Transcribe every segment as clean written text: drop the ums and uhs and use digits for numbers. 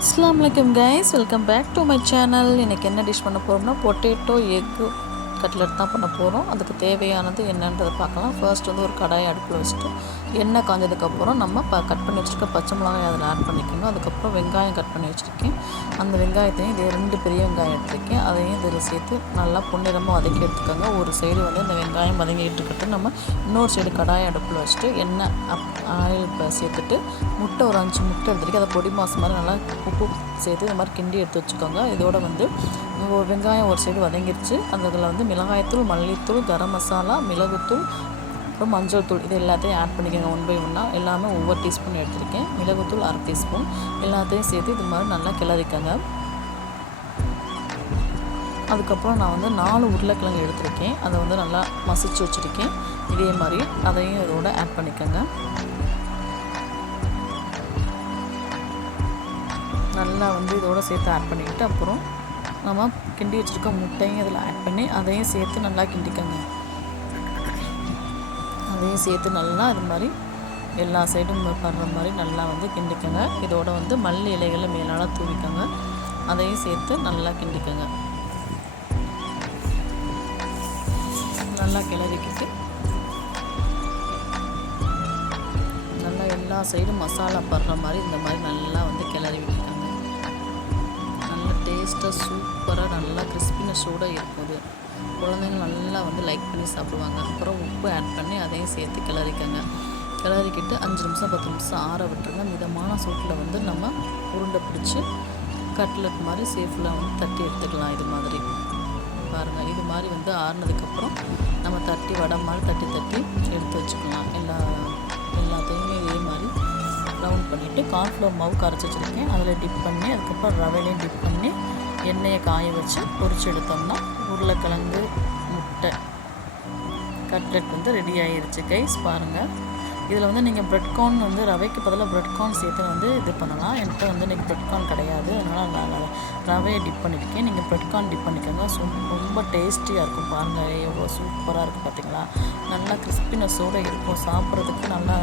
அஸ்ஸலாமு அலைக்கும் guys, welcome back to my channel. இன்றைக்கி என்ன டிஷ் பண்ண போகிறோம்னா பொட்டேட்டோ எக்கு கட்லெட் தான் பண்ண போகிறோம். அதுக்கு தேவையானது என்னன்றதை பார்க்கலாம். ஃபர்ஸ்ட் வந்து ஒரு கடாயை அடுப்பில் வச்சுட்டு எண்ணெய் காஞ்சதுக்கப்புறம் நம்ம கட் பண்ணி வச்சுருக்க பச்சை மிளகாய் அதில் ஆட் பண்ணிக்கணும். அதுக்கப்புறம் வெங்காயம் கட் பண்ணி வச்சுருக்கேன். அந்த வெங்காயத்தையும் இது 2 பெரிய வெங்காயம் எடுத்துருக்கேன். அதையும் இதில் சேர்த்து நல்லா பொன்னிறமாக வதக்கி எடுத்துக்கோங்க. ஒரு சைடு வந்து இந்த வெங்காயம் வதங்கிட்டு இருக்கட்டும். நம்ம இன்னொரு சைடு கடாயை அடுப்பில் வச்சுட்டு எண்ணெய் ஆயில் சேர்த்துட்டு முட்டை ஒரு 5 முட்டை எடுத்துருக்கேன். அதை பொடி மாசு மாதிரி நல்லா உப்பு சேர்த்து இந்த மாதிரி கிண்டி எடுத்து வச்சுக்கோங்க. இதோட வந்து வெங்காயம் ஒரு சைடு வதங்கிருச்சு. அதில் வந்து மிளகாய்த்தூள், மல்லித்தூள், கரம் மசாலா, மிளகுத்தூள், அப்புறம் மஞ்சள் தூள் இது எல்லாத்தையும் ஆட் பண்ணிக்கோங்க. 1 by 1 எல்லாமே ஒவ்வொரு டீஸ்பூன் எடுத்துருக்கேன். மிளகுத்தூள் 1/2 டீஸ்பூன் எல்லாத்தையும் சேர்த்து இது மாதிரி நல்லா கிளறிக்கோங்க. அதுக்கப்புறம் நான் வந்து 4 உருளைக்கிழங்கு எடுத்திருக்கேன். அதை வந்து நல்லா மசிச்சு வச்சுருக்கேன். இதே மாதிரி அதையும் இதோட ஆட் பண்ணிக்கோங்க. நல்லா வந்து இதோட சேர்த்து ஆட் பண்ணிக்கிட்டு அப்புறம் நம்ம கிண்டி வச்சுருக்க முட்டையும் இதில் ஆட் பண்ணி அதையும் சேர்த்து நல்லா கிண்டிக்கோங்க. அதையும் சேர்த்து நல்லா இது மாதிரி எல்லா சைடும் படுற மாதிரி நல்லா வந்து கிண்டிக்கோங்க. இதோட வந்து மல்லி இலைகளை மேலால் தூவிக்கோங்க. அதையும் சேர்த்து நல்லா கிண்டிக்கோங்க. நல்லா கிளறிக்கிட்டு நல்லா எல்லா சைடும் மசாலா படுற மாதிரி இந்த மாதிரி நல்லா வந்து கிளறி விட்டுக்கோங்க. நல்லா டேஸ்ட்டாக சூப்பராக நல்லா கிறிஸ்பினஸோடு இருக்கும். குழந்தைங்க நல்லா வந்து லைக் பண்ணி சாப்பிடுவாங்க. அப்புறம் உப்பு ஆட் பண்ணி அதையும் சேர்த்து கிளறிக்கோங்க. கிளறிக்கிட்டு 5 நிமிஷம் 10 நிமிஷம் ஆற விட்டுருங்க. மிதமான சூட்டில் வந்து நம்ம உருண்டை பிடிச்சி கட்லெட் மாதிரி சேஃபில் வந்து தட்டி எடுத்துக்கலாம். இது மாதிரி பாருங்கள். இது மாதிரி வந்து ஆறுனதுக்கப்புறம் நம்ம தட்டி வடை மாதிரி தட்டி எடுத்து வச்சுக்கலாம். எல்லாத்தையுமே இதே மாதிரி ரவுண்ட் பண்ணிவிட்டு கார்ன்ஃப்ளவர் மாவு கரைச்சி வச்சுருக்கேன். அதில் டிப் பண்ணி அதுக்கப்புறம் ரவையிலையும் டிப் பண்ணி எண்ணெயை காய வச்சு பொரிச்சு எடுத்தோம்னா உருளைக்கிழங்கு முட்டை கட்லெட் வந்து ரெடி ஆகிருச்சு கைஸ். பாருங்கள். இதில் வந்து நீங்கள் பிரெட் கார்ன் வந்து ரவைக்கு பதிலாக பிரெட் கார்ன் சேர்த்து வந்து இது பண்ணலாம். என்கிட்ட வந்து இன்றைக்கி பிரெட் கார்ன் கிடையாது, அதனால் நான் ரவையை டிப் பண்ணியிருக்கேன். நீங்கள் பிரெட் கார்ன் டிப் பண்ணிக்கோங்க. ரொம்ப டேஸ்டியாக இருக்கும். பாருங்கள் எவ்வளோ சூப்பராக இருக்குது பார்த்தீங்களா. நல்லா கிறிஸ்பினஸோடு இருக்கும். சாப்பிட்றதுக்கு நல்லா.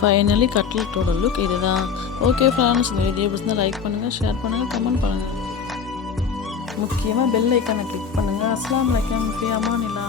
ஃபைனலி கட்லெட்டோட லுக் இதுதான். ஓகே ஃப்ரெண்ட்ஸ், இந்த வீடியோ பிடிச்சிருந்தா லைக் பண்ணுங்கள், ஷேர் பண்ணுங்கள், கமெண்ட் பண்ணுங்கள். முக்கியமாக பெல் ஐக்கானை கிளிக் பண்ணுங்கள். அஸ்ஸலாமு அலைக்கும். ஃபி அமானில்லா.